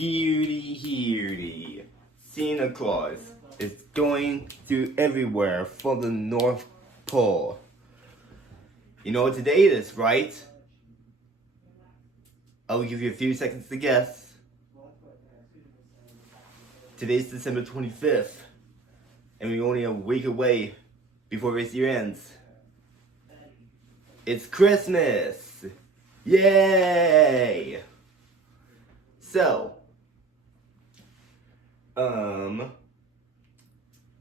Hearty. Santa Claus is going to everywhere from the North Pole. You know what today is, right? I'll give you a few seconds to guess. Today's December 25th, and we're only a week away before this year ends. It's Christmas! Yay! So,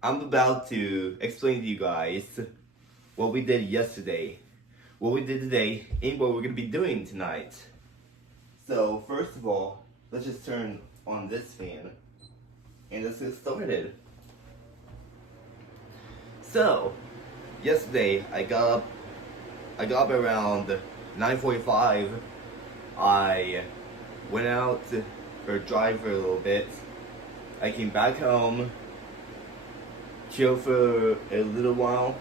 I'm about to explain to you guys what we did yesterday, what we did today, and what we're going to be doing tonight. So, first of all, let's just turn on this fan, and let's get started. So, yesterday, I got up around 9:45. I went out for a drive for a little bit. I came back home, chilled for a little while,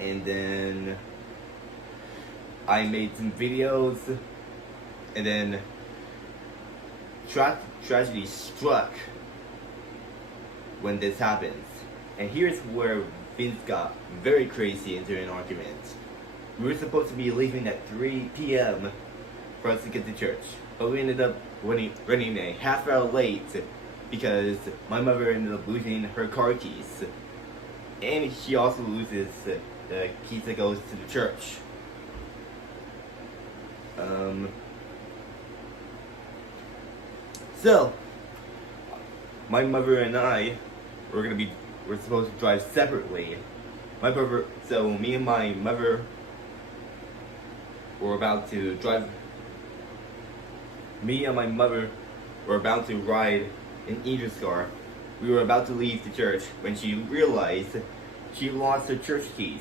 and then I made some videos, and then tragedy struck when this happens. And here's where things got very crazy into an argument. We were supposed to be leaving at 3 p.m. for us to get to church, but we ended up running a half hour late because my mother ended up losing her car keys, and she also loses the keys that goes to the church. So my mother and I we're supposed to drive separately. Me and my mother were about to drive. Me and my mother were about to ride in Idris' car. We were about to leave the church when she realized she lost her church keys.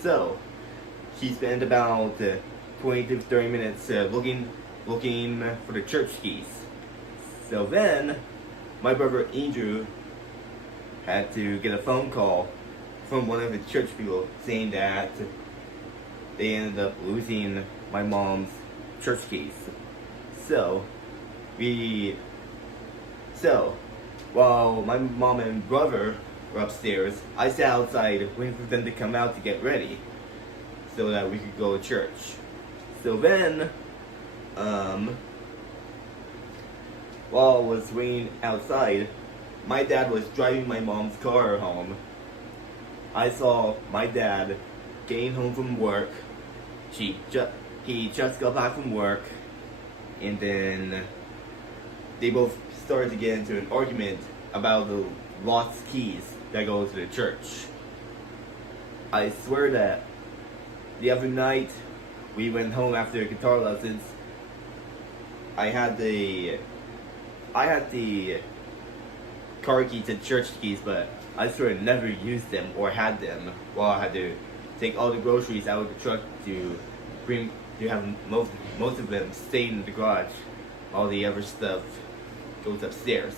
So she spent about 20 to 30 minutes looking for the church keys. So then my brother Andrew had to get a phone call from one of the church people saying that they ended up losing my mom's church keys. So while my mom and brother were upstairs, I sat outside waiting for them to come out to get ready so that we could go to church. So then, while I was waiting outside, my dad was driving my mom's car home. I saw my dad getting home from work. He just got back from work, and then they both started to get into an argument about the lost keys that go to the church. I swear that the other night we went home after guitar lessons. I had the car key to church keys, but I swear I never used them or had them while I had to take all the groceries out of the truck to have most of them stay in the garage. All the other stuff goes upstairs.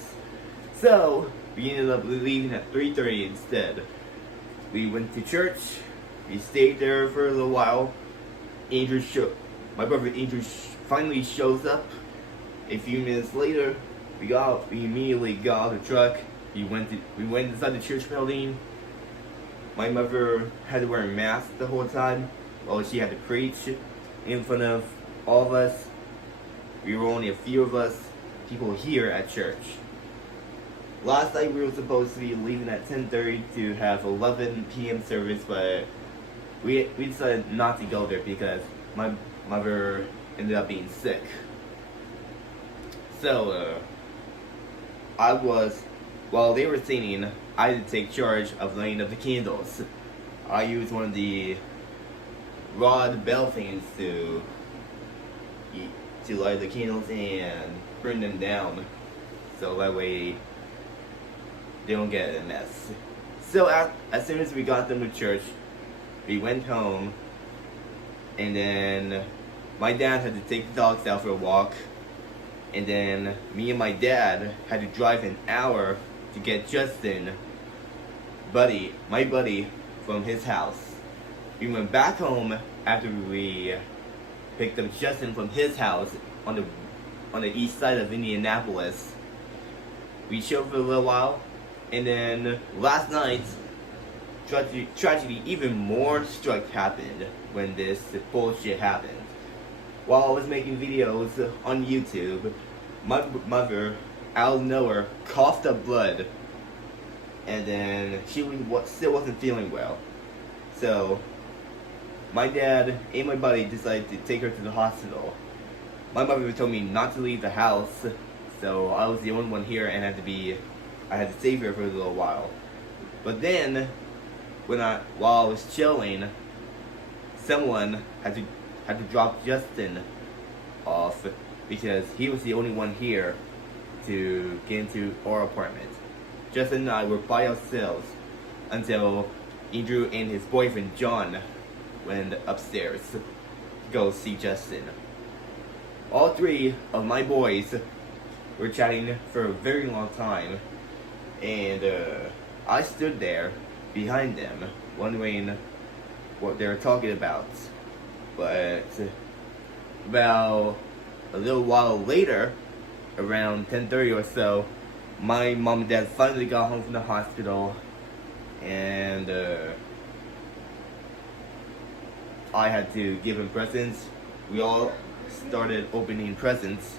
So we ended up leaving at 3:30 instead. We went to church. We stayed there for a little while. My brother Andrew finally shows up. A few minutes later, we immediately got out of the truck. We went inside the church building. My mother had to wear a mask the whole time while she had to preach in front of all of us. We were only a few of us people here at church. Last night we were supposed to be leaving at 10:30 to have 11 p.m. service, but we decided not to go there because my mother ended up being sick. So while they were singing, I had to take charge of lighting up the candles. I used one of the rod bell things to light the candles and burn them down, so that way they don't get a mess. So as soon as we got them to church, we went home, and then my dad had to take the dogs out for a walk, and then me and my dad had to drive an hour to get Justin, my buddy, from his house. We went back home after we picked up Justin from his house on the on the east side of Indianapolis. We chilled for a little while, and then last night, tragedy even more struck happened when this bullshit happened. While I was making videos on YouTube, my mother, out of nowhere, coughed up blood, and then she still wasn't feeling well. So, my dad and my buddy decided to take her to the hospital. My mother told me not to leave the house, so I was the only one here and I had to save her for a little while. But then, while I was chilling, someone had to drop Justin off because he was the only one here to get into our apartment. Justin and I were by ourselves until Andrew and his boyfriend John went upstairs to go see Justin. All three of my boys were chatting for a very long time, and I stood there behind them wondering what they were talking about. But about a little while later, around 10:30 or so, my mom and dad finally got home from the hospital, and I had to give them presents. We all started opening presents.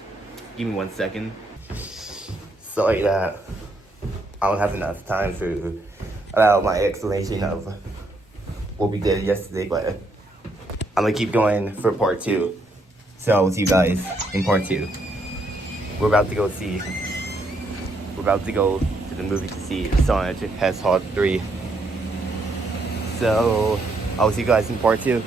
Give me 1 second. Sorry that I don't have enough time for about my explanation of what we did yesterday, but I'm gonna keep going for part 2. So I'll see you guys in part 2. We're about to go to the movie to see Sonic the Hedgehog 3. So I'll see you guys in part 2.